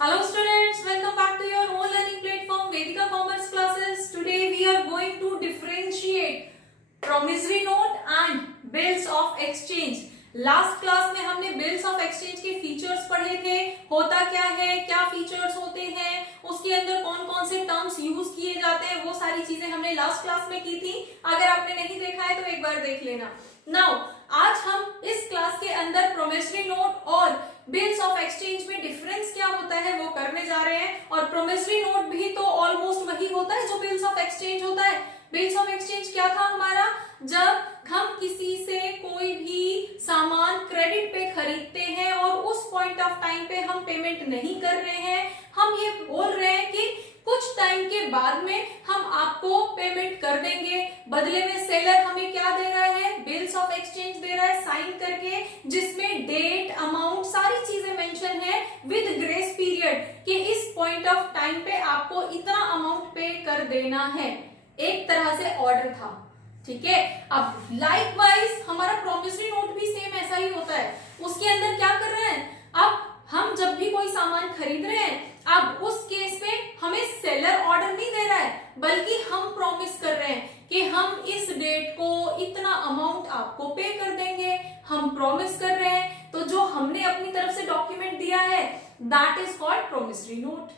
Hello students, welcome back to your own learning platform Vedika Commerce Classes. Today we are going to differentiate promissory note and bills of exchange. Last class में हमने bills of exchange के features पढ़े थे, होता क्या है, क्या features होते हैं, उसके अंदर कौन कौन से टर्म्स यूज किए जाते हैं, वो सारी चीजें हमने लास्ट क्लास में की थी। अगर आपने नहीं देखा है तो एक बार देख लेना। नाउ आज हम इस क्लास के अंदर प्रोमिसरी नोट और बिल्स ऑफ एक्सचेंज में डिफरेंस क्या होता है वो करने जा रहे हैं। और प्रोमिसरी नोट भी तो ऑलमोस्ट वही होता है जो बिल्स ऑफ एक्सचेंज होता है। बिल्स ऑफ एक्सचेंज क्या था हमारा, जब हम किसी से कोई भी सामान क्रेडिट पे खरीदते हैं और उस पॉइंट ऑफ टाइम पे हम पेमेंट नहीं कर रहे हैं, हम ये बोल रहे हैं कि कुछ टाइम के बाद में हम आपको पेमेंट कर देंगे, बदले में सेलर हमें क्या दे रहा है, बिल्स ऑफ एक्सचेंज दे रहा है साइन करके, जिसमें डेट, अमाउंट, सारी चीजें मेंशन है विद ग्रेस पीरियड कि इस पॉइंट ऑफ टाइम पे आपको इतना अमाउंट पे कर देना है। एक तरह से ऑर्डर था, ठीक है। अब लाइकवाइज हमारा प्रोमिसरी नोट भी सेम ऐसा ही होता है। उसके अंदर क्या कर रहे हैं, अब हम जब भी कोई सामान खरीद रहे हैं, अब उस केस में हमें सेलर ऑर्डर नहीं दे रहा है, बल्कि हम प्रॉमिस कर रहे हैं कि हम इस डेट को इतना अमाउंट आपको पे कर देंगे, हम प्रॉमिस कर रहे हैं। तो जो हमने अपनी तरफ से डॉक्यूमेंट दिया है that is called promissory note.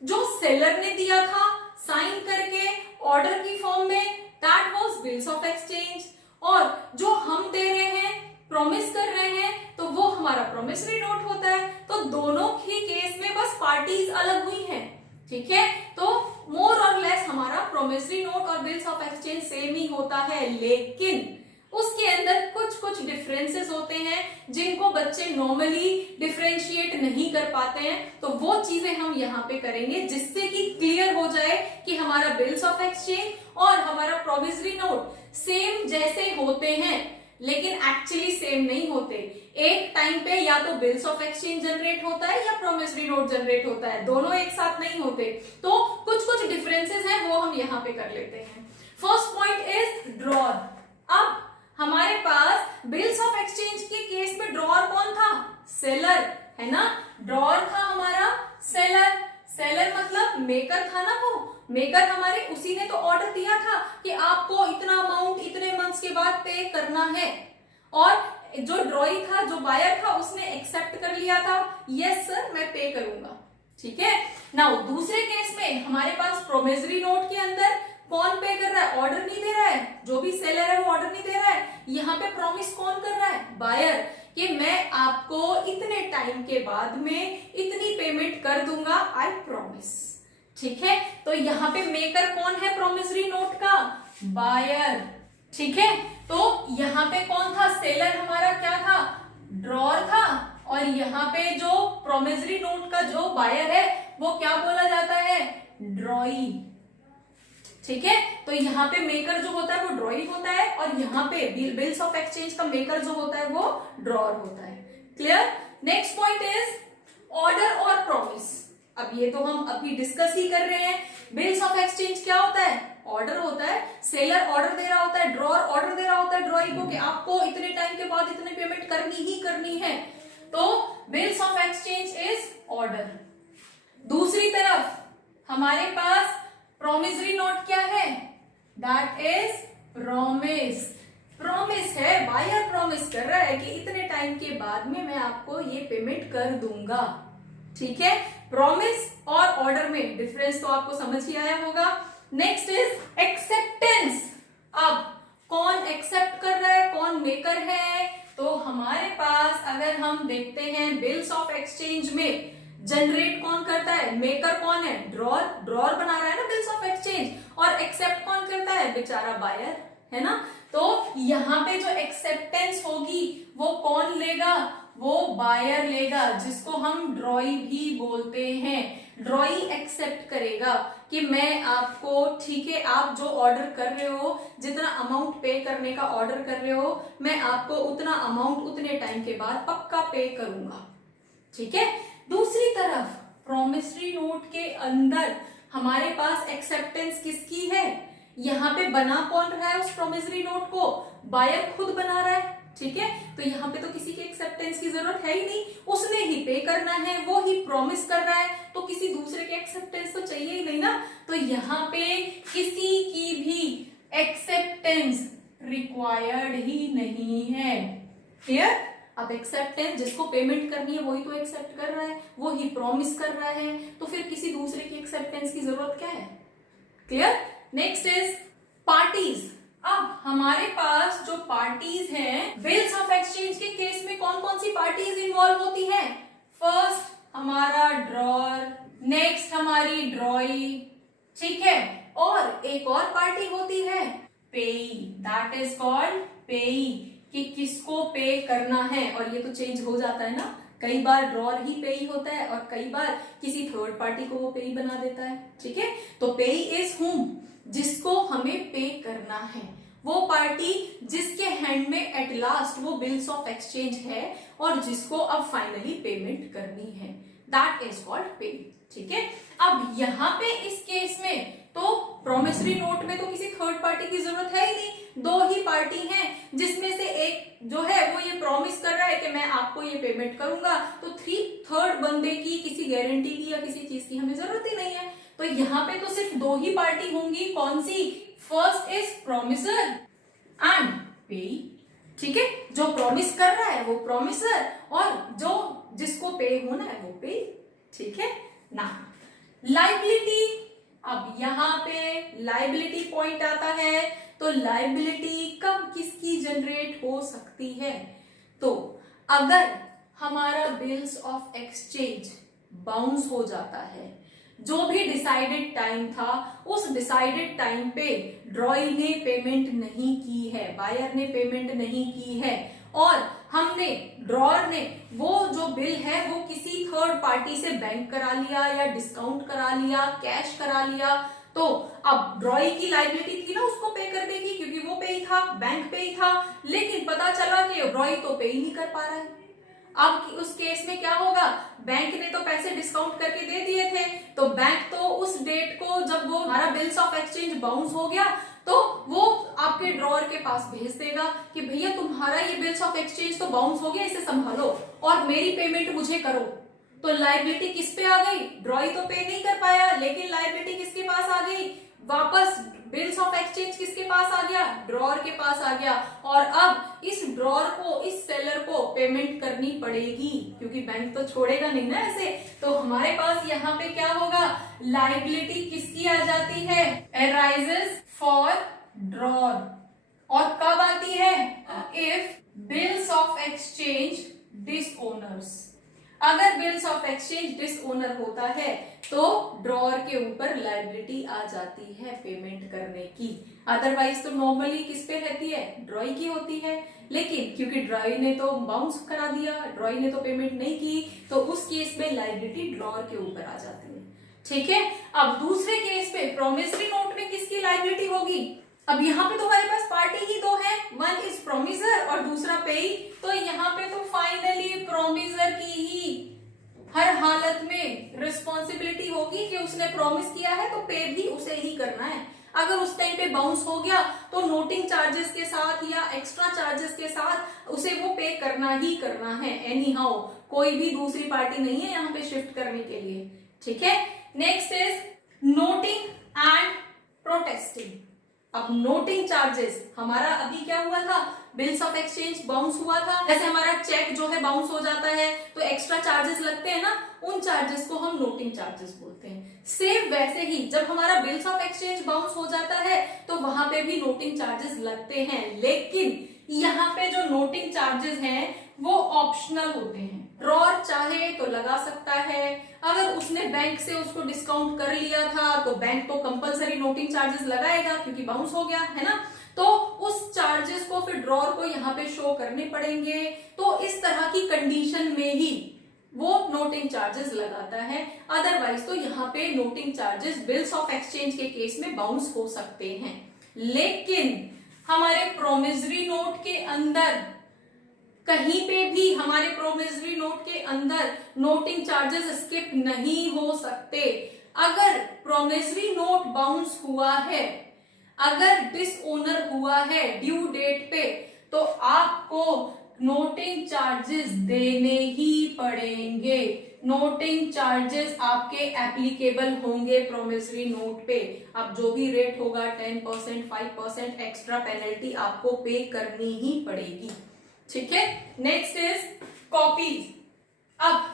जो सेलर ने दिया था साइन करके ऑर्डर की फॉर्म में, that was bills of exchange. और जो हम दे रहे हैं, प्रॉमिस कर रहे हैं, तो वो हमारा प्रोमिसरी नोट होता है। तो दोनों ही केस में बस पार्टीज अलग हुई हैं, ठीक है। तो मोर और लेस हमारा प्रोमिसरी नोट और बिल्स ऑफ एक्सचेंज सेम ही होता है, लेकिन उसके अंदर कुछ कुछ डिफरेंसेस होते हैं जिनको बच्चे नॉर्मली डिफरेंशिएट नहीं कर पाते हैं। तो वो चीजें हम यहाँ पे करेंगे जिससे कि क्लियर हो जाए कि हमारा बिल्स ऑफ एक्सचेंज और हमारा प्रोमिसरी नोट सेम जैसे होते हैं, लेकिन एक्चुअली सेम नहीं होते। एक टाइम पे या तो बिल्स ऑफ एक्सचेंज जनरेट होता है या प्रोमिसरी नोट जनरेट होता है, दोनों एक साथ नहीं होते। तो कुछ कुछ डिफरेंसेस हैं वो हम यहाँ पे कर लेते हैं। First point is drawer. अब हमारे पास बिल्स ऑफ एक्सचेंज के केस में ड्रॉर कौन था, सेलर, है ना। ड्रॉर था हमारा सेलर। सेलर मतलब मेकर था ना, वो मेकर हमारे, उसी ने तो ऑर्डर दिया था कि आपको इतना अमाउंट इतने मंथ्स के बाद पे करना है। और जो ड्रॉई था, जो बायर था, उसने एक्सेप्ट कर लिया था, यस सर मैं पे करूंगा, ठीक है। नाउ दूसरे केस में हमारे पास प्रोमिसरी नोट के अंदर कौन पे कर रहा है, ऑर्डर नहीं दे रहा है, जो भी सेलर है वो ऑर्डर नहीं दे रहा है। यहाँ पे प्रॉमिस कौन कर रहा है, बायर, कि मैं आपको इतने टाइम के बाद में इतनी पेमेंट कर दूंगा, आई प्रॉमिस, ठीक है। तो यहाँ पे मेकर कौन है प्रोमिसरी नोट का, बायर, ठीक है। तो यहाँ पे कौन था, सेलर हमारा क्या था, ड्रॉर था। और यहाँ पे जो प्रोमिसरी नोट का जो बायर है वो क्या बोला जाता है, ड्रॉई, ठीक है। तो यहाँ पे मेकर जो होता है वो ड्रॉई होता है, और यहाँ पे बिल्स ऑफ एक्सचेंज का मेकर जो होता है वो ड्रॉर होता है। Clear. Next point is order और प्रॉमिस। अब ये तो हम अभी डिस्कस ही कर रहे हैं। बिल्स ऑफ एक्सचेंज क्या होता है, ऑर्डर होता है। सेलर ऑर्डर दे रहा होता है, ड्रॉर ऑर्डर दे रहा होता है ड्रॉई को कि आपको इतने टाइम के बाद इतनी पेमेंट करनी ही करनी है। तो bills of exchange is order. दूसरी तरफ हमारे पास प्रोमिसरी नोट क्या है, दैट इज प्रॉमिस। प्रॉमिस है, बायर प्रॉमिस कर रहा है कि इतने टाइम के बाद में मैं आपको ये पेमेंट कर दूंगा, ठीक है। प्रॉमिस और ऑर्डर में डिफरेंस तो आपको समझ ही आया होगा। Next is acceptance. अब कौन एक्सेप्ट कर रहा है, कौन मेकर है, तो हमारे पास अगर हम देखते हैं बिल्स ऑफ एक्सचेंज में जनरेट कौन करता है, मेकर कौन है, ड्रॉर, ड्रॉर बना रहा है ना बिल्स ऑफ एक्सचेंज। और एक्सेप्ट कौन करता है, बेचारा बायर, है ना। तो यहाँ पे जो एक्सेप्टेंस होगी वो कौन लेगा, वो बायर लेगा, जिसको हम ड्रॉई भी बोलते हैं। ड्रॉई एक्सेप्ट करेगा कि मैं आपको, ठीक है, आप जो ऑर्डर कर रहे हो, जितना अमाउंट पे करने का ऑर्डर कर रहे हो, मैं आपको उतना अमाउंट उतने टाइम के बाद पक्का पे करूंगा, ठीक है। दूसरी तरफ प्रोमिसरी नोट के अंदर हमारे पास एक्सेप्टेंस किसकी है, यहाँ पे बना कौन रहा है उस प्रोमिसरी नोट को, बायर खुद बना रहा है, ठीक है। तो यहाँ पे तो किसी की एक्सेप्टेंस एक्सेप्टेंस की जरूरत है ही नहीं, उसने ही पे करना है, वो ही प्रॉमिस कर रहा है, तो किसी दूसरे के एक्सेप्टेंस तो चाहिए ही नहीं ना। तो यहाँ पे किसी की भी एक्सेप्टेंस रिक्वायर्ड ही नहीं है। क्लियर? अब एक्सेप्टेंस, जिसको पेमेंट करनी है वही तो एक्सेप्ट कर रहा है, वो ही प्रॉमिस कर रहा है, तो फिर किसी दूसरे की एक्सेप्टेंस की जरूरत क्या है? क्लियर? Next is parties. अब हमारे पास जो पार्टीज हैं, बिल्स ऑफ एक्सचेंज के केस में कौन कौन सी पार्टीज इन्वॉल्व होती है? फर्स्ट हमारा ड्रॉर, नेक्स्ट हमारी ड्रॉई, ठीक है, और एक और पार्टी होती है पेई, दैट इज कॉल्ड पेई, कि किसको पे करना है। और ये तो चेंज हो जाता है ना, कई बार ड्रॉर ही पेई होता है और कई बार किसी थर्ड पार्टी को वो पेई बना देता है, ठीक है। तो पेई इज हुम, जिसको हमें पे करना है, वो पार्टी जिसके हैंड में एट लास्ट वो बिल्स ऑफ एक्सचेंज है और जिसको अब फाइनली पेमेंट करनी है, दैट इज कॉल्ड पे, ठीक है। अब यहाँ पे इस केस में तो प्रोमिसरी नोट में तो किसी थर्ड पार्टी की जरूरत है ही नहीं, दो ही पार्टी हैं, जिसमें से एक जो है वो ये प्रॉमिस कर रहा है कि मैं आपको ये पेमेंट करूंगा, तो थर्ड बंदे की किसी गारंटी की या किसी चीज की हमें जरूरत ही नहीं है। तो यहाँ पे तो सिर्फ दो ही पार्टी होंगी, कौन सी? First is promisor and payee, ठीक है। जो प्रॉमिस कर रहा है वो प्रोमिसर और जो जिसको पे होना है वो पेई, ठीक है ना। लाइबिलिटी, अब यहाँ पे लाइबिलिटी पॉइंट आता है, तो लाइबिलिटी कब किसकी जनरेट हो सकती है? तो अगर हमारा बिल्स ऑफ एक्सचेंज बाउंस हो जाता है, जो भी डिसाइडेड टाइम था उस डिसाइडेड टाइम पे ड्रॉई ने पेमेंट नहीं की है, बायर ने पेमेंट नहीं की है, और हमने ड्रॉर ने वो जो बिल है वो किसी थर्ड पार्टी से बैंक करा लिया या डिस्काउंट करा लिया, कैश करा लिया, तो अब ड्रॉई की लाइबिलिटी थी ना, उसको पे कर देगी क्योंकि वो पे ही था, बैंक पे ही था, लेकिन पता चला कि ड्रॉई तो पे ही नहीं कर पा रहा है। अब उस केस में क्या होगा? बैंक ने तो पैसे डिस्काउंट करके दे दिए थे, तो बैंक तो उस डेट को जब वो हमारा बिल्स ऑफ एक्सचेंज बाउंस हो गया तो वो आपके ड्रॉर के पास भेज देगा कि भैया तुम्हारा ये बिल्स ऑफ एक्सचेंज तो बाउंस हो गया, इसे संभालो और मेरी पेमेंट मुझे करो। तो लाइबिलिटी किस पे आ गई? ड्रॉई तो पे नहीं कर पाया, लेकिन लाइबिलिटी किसके पास आ गई? वापस बिल्स ऑफ एक्सचेंज किसके पास आ गया? ड्रॉर के पास आ गया। और अब इस ड्रॉर को, इस सेलर को पेमेंट करनी पड़ेगी क्योंकि बैंक तो छोड़ेगा नहीं ना ऐसे। तो हमारे पास यहाँ पे क्या होगा? लाइबिलिटी किसकी आ जाती है? Arises for drawer. और कब आती है? इफ बिल्स ऑफ एक्सचेंज डिसओनर्स, अगर बिल्स ऑफ एक्सचेंज डिसओनर होता है तो ड्रॉर के ऊपर लाइबिलिटी आ जाती है पेमेंट करने की। अदरवाइज तो नॉर्मली किस पे रहती है? ड्रॉई की होती है, लेकिन क्योंकि ड्रॉई ने तो बाउंस करा दिया, ड्रॉई ने तो पेमेंट नहीं की, तो उस केस में लाइबिलिटी ड्रॉर के ऊपर आ जाती है, ठीक है। अब दूसरे केस पे प्रोमिसरी नोट में किसकी लाइबिलिटी होगी? अब यहाँ पे तो हमारे पास पार्टी ही दो है, वन इज प्रोमिसर और दूसरा पेई, तो यहाँ पे तो फाइनली प्रोमिसर की ही हर हालत में रिस्पॉन्सिबिलिटी होगी कि उसने प्रॉमिस किया है तो पे भी उसे ही करना है। अगर उस टाइम पे बाउंस हो गया तो नोटिंग चार्जेस के साथ या एक्स्ट्रा चार्जेस के साथ उसे वो पे करना ही करना है एनी हाउ, कोई भी दूसरी पार्टी नहीं है यहाँ पे शिफ्ट करने के लिए, ठीक है। Next is noting and protesting. अब नोटिंग चार्जेस, हमारा अभी क्या हुआ था? बिल्स ऑफ एक्सचेंज बाउंस हुआ था, जैसे हमारा चेक जो है बाउंस हो जाता है तो एक्स्ट्रा चार्जेस लगते हैं ना, उन चार्जेस को हम नोटिंग चार्जेस बोलते हैं। सेम वैसे ही जब हमारा बिल्स ऑफ एक्सचेंज बाउंस हो जाता है तो वहां पे भी नोटिंग चार्जेस लगते हैं, लेकिन यहाँ पे जो नोटिंग चार्जेस हैं वो ऑप्शनल होते हैं। ड्रॉर चाहे तो लगा सकता है, अगर उसने बैंक से उसको डिस्काउंट कर लिया था तो बैंक तो कंपलसरी नोटिंग चार्जेस लगाएगा क्योंकि बाउंस हो गया है ना, तो उस चार्जेस को फिर ड्रॉर को यहाँ पे शो करने पड़ेंगे। तो इस तरह की कंडीशन में ही वो नोटिंग चार्जेस लगाता है, अदरवाइज तो यहाँ पे noting charges bills of exchange के केस में बाउंस हो सकते हैं। लेकिन हमारे प्रोमिसरी नोट के अंदर कहीं पे भी, हमारे प्रोमिसरी नोट के अंदर नोटिंग चार्जेस स्किप नहीं हो सकते। अगर प्रोमिसरी नोट बाउंस हुआ है, अगर डिसओनर हुआ है ड्यू डेट पे, तो आपको नोटिंग चार्जेस देने ही पड़ेंगे। नोटिंग चार्जेस आपके एप्लीकेबल होंगे प्रोमिसरी नोट पे। अब जो भी रेट होगा 10%, 5% एक्स्ट्रा पेनल्टी आपको पे करनी ही पड़ेगी। ठीक है, नेक्स्ट इज कॉपीज। अब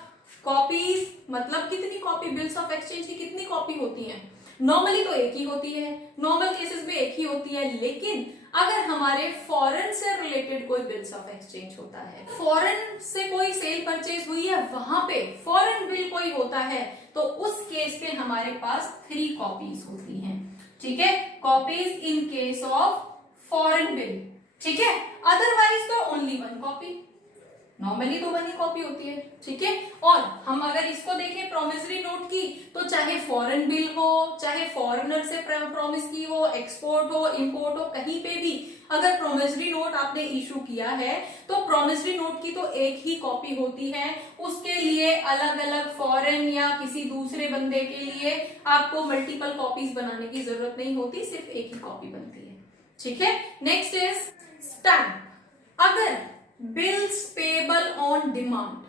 कॉपीज मतलब कितनी कॉपी, बिल्स ऑफ एक्सचेंज की कितनी कॉपी होती है? नॉर्मली तो एक ही होती है, नॉर्मल केसेस में एक ही होती है, लेकिन अगर हमारे फॉरेन से रिलेटेड कोई बिल्स ऑफ एक्सचेंज होता है, फॉरेन से कोई सेल परचेज हुई है, वहां पे फॉरेन बिल कोई होता है, तो उस केस पे हमारे पास 3 कॉपीज होती हैं। ठीक है, copies in case of foreign bill. ठीक है, अदरवाइज तो ओनली 1 कॉपी, नॉर्मली तो 1 ही कॉपी होती है। ठीक है, और हम अगर इसको देखें प्रोमिसरी नोट की, तो चाहे फॉरेन बिल हो, चाहे फॉरेनर से प्रॉमिस की हो, एक्सपोर्ट हो, इंपोर्ट हो, कहीं पे भी अगर प्रोमिसरी नोट आपने इशू किया है, तो प्रोमिसरी नोट की तो एक ही कॉपी होती है। उसके लिए अलग अलग फॉरेन या किसी दूसरे बंदे के लिए आपको मल्टीपल कॉपीज बनाने की जरूरत नहीं होती, सिर्फ एक ही कॉपी बनती है। ठीक है, नेक्स्ट इज स्टैम्प। अगर बिल्स पेबल ऑन डिमांड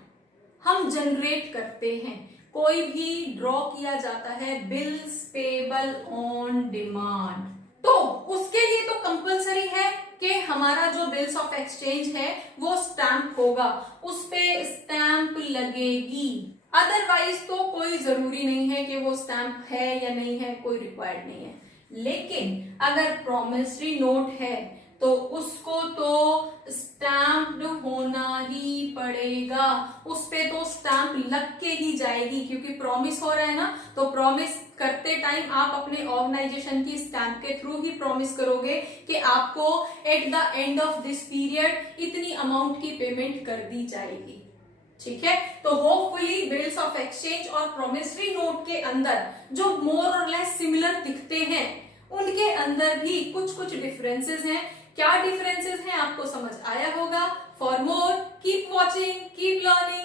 हम जनरेट करते हैं, कोई भी ड्रॉ किया जाता है बिल्स पेबल ऑन डिमांड, तो उसके लिए तो कंपलसरी है कि हमारा जो बिल्स ऑफ एक्सचेंज है वो स्टैंप होगा, उस पे स्टैंप लगेगी। अदरवाइज तो कोई जरूरी नहीं है कि वो स्टैंप है या नहीं है, कोई रिक्वायर्ड नहीं है। लेकिन अगर प्रॉमिसरी नोट है तो उसको तो स्टैम्प्ड होना ही पड़ेगा, उस पे तो स्टैम्प लग के ही जाएगी, क्योंकि प्रॉमिस हो रहा है ना, तो प्रॉमिस करते टाइम आप अपने ऑर्गेनाइजेशन की स्टैम्प के थ्रू ही प्रॉमिस करोगे कि आपको at the end of this period इतनी अमाउंट की पेमेंट कर दी जाएगी। ठीक है, तो होपफुली बिल्स ऑफ एक्सचेंज और प्रॉमिसरी नोट के अंदर जो मोर और लेस सिमिलर दिखते हैं, उनके अंदर भी कुछ कुछ डिफरेंसेस हैं। क्या डिफरेंसेस हैं आपको समझ आया होगा। For more keep watching, keep learning.